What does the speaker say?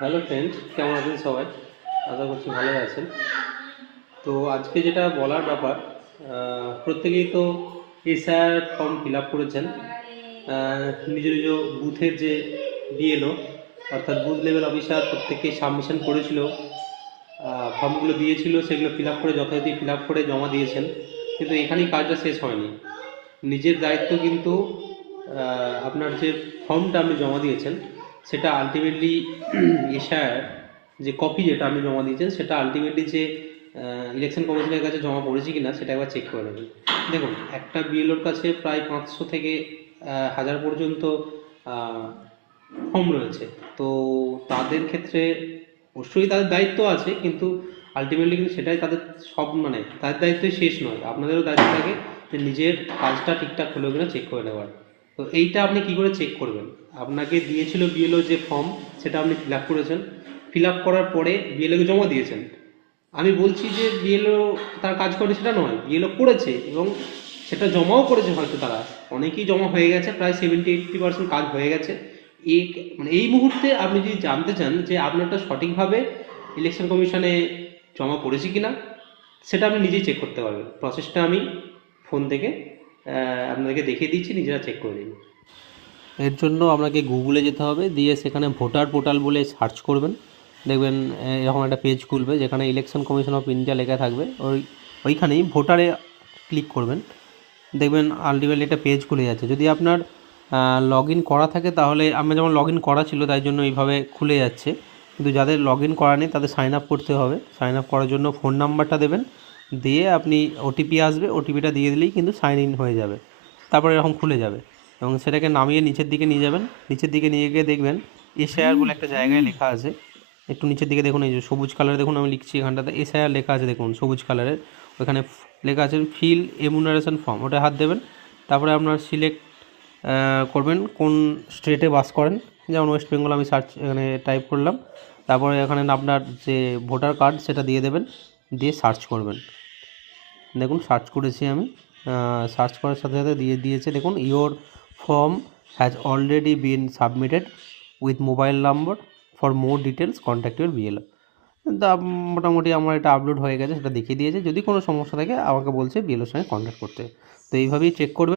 Hello friend, কেমন আছেন সবাই? আশা করছি ভালো আছেন। তো আজকে যেটা বলার ব্যাপার, প্রত্যেকেই তো এসআর ফর্ম ফিল আপ করেছেন। নিজ নিজ বুথের যে বিএলও অর্থাৎ বুথ লেভেল অফিসার প্রত্যেকেই সাবমিশন করেছিল, ফর্মগুলো দিয়েছিল, সেগুলো ফিল আপ করে যথারীতি ফিল আপ করে জমা দিয়েছেন। কিন্তু এখানেই কাজটা শেষ হয়নি। নিজের দায়িত্ব কিন্তু আপনার যে ফর্মটা আপনি জমা দিয়েছেন সেটা আলটিমেটলি এশার যে কপি যেটা আপনি জমা দিয়েছেন সেটা আলটিমেটলি যে ইলেকশন কমিশনের কাছে জমা পড়েছে কিনা সেটা একবার চেক করে নেবেন। দেখুন, একটা বিএলওর কাছে প্রায় 500 থেকে 1000 পর্যন্ত ফর্ম রয়েছে। তো তাদের ক্ষেত্রে অবশ্যই তাদের দায়িত্ব আছে, কিন্তু আলটিমেটলি কিন্তু সেটাই তাদের সব, মানে তাদের দায়িত্বই শেষ নয়, আপনাদেরও দায়িত্ব থাকে যে নিজের কাজটা ঠিকঠাক হলো কিনা চেক করে নেওয়ার। তো এইটা আপনি কি করে চেক করবেন? আপনাকে দিয়েছিল বিএলও যে ফর্ম, সেটা আপনি ফিল আপ করেছেন, ফিল আপ করার পরে বিএলওকে জমা দিয়েছেন। আমি বলছি যে বিএলও তার কাজ করে সেটা নয়, বিএলও করেছে এবং সেটা জমাও করেছে, হয়তো তারা অনেকেই জমা হয়ে গেছে, প্রায় 70-80% কাজ হয়ে গেছে। এই মানে এই মুহূর্তে আপনি যদি জানতে চান যে আপনারটা সঠিকভাবে ইলেকশন কমিশনে জমা পড়েছে কিনা, সেটা আপনি নিজেই চেক করতে পারবেন। প্রসেসটা আমি ফোন থেকে আপনাদেরকে দেখিয়ে দিচ্ছি, নিজেরা চেক করে নিন। এর জন্য আপনাকে গুগলে যেতে হবে, দিয়ে সেখানে ভোটার পোর্টাল বলে সার্চ করবেন। দেখবেন এরকম একটা পেজ খুলবে যেখানে ইলেকশন কমিশন অফ ইন্ডিয়া লেখা থাকবে। ওইখানেই ভোটারে ক্লিক করবেন, দেখবেন আলটিমেটলি একটা পেজ খুলে যাচ্ছে। যদি আপনার লগ ইন করা থাকে তাহলে, আমার যেমন লগ ইন করা ছিল তাই জন্য এইভাবে খুলে যাচ্ছে, কিন্তু যাদের লগ ইন করা নেই তাদের সাইন আপ করতে হবে। সাইন আপ করার জন্য ফোন নাম্বারটা দেবেন, দিয়ে আপনি ওটিপি আসবে, ওটিপিটা দিয়ে দিলেই কিন্তু সাইন ইন হয়ে যাবে। তারপরে এরকম খুলে যাবে এবং সেটাকে নামিয়ে নিচের দিকে নিয়ে যাবেন। নিচের দিকে নিয়ে গিয়ে দেখবেন এসআইআর বলে একটা জায়গায় লেখা আছে। একটু নিচের দিকে দেখুন, এই যে সবুজ কালারে দেখুন, আমি লিখছি এখানটাতে এসআইআর লেখা আছে, দেখুন সবুজ কালারের। ওখানে লেখা আছে ফিল এমুনারেশন ফর্ম, ওটা হাত দেবেন। তারপরে আপনার সিলেক্ট করবেন কোন স্টেটে বাস করেন। যেমন ওয়েস্ট বেঙ্গল আমি সার্চ এখানে টাইপ করলাম। তারপরে এখানে আপনার যে ভোটার কার্ড সেটা দিয়ে দেবেন, দিয়ে সার্চ করবেন। দেখুন সার্চ করেছি আমি, সার্চ করার সাথে সাথে দিয়ে দিয়েছে, দেখুন your form has already been submitted with mobile number, for more details contact your BLO. তা মোটামুটি আমার এটা আপলোড হয়ে গেছে, সেটা দেখিয়ে দিয়েছে। যদি কোনো সমস্যা থাকে আমাকে বলছে বিএলওর সঙ্গে কন্ট্যাক্ট করতে। তো এইভাবেই চেক করবে।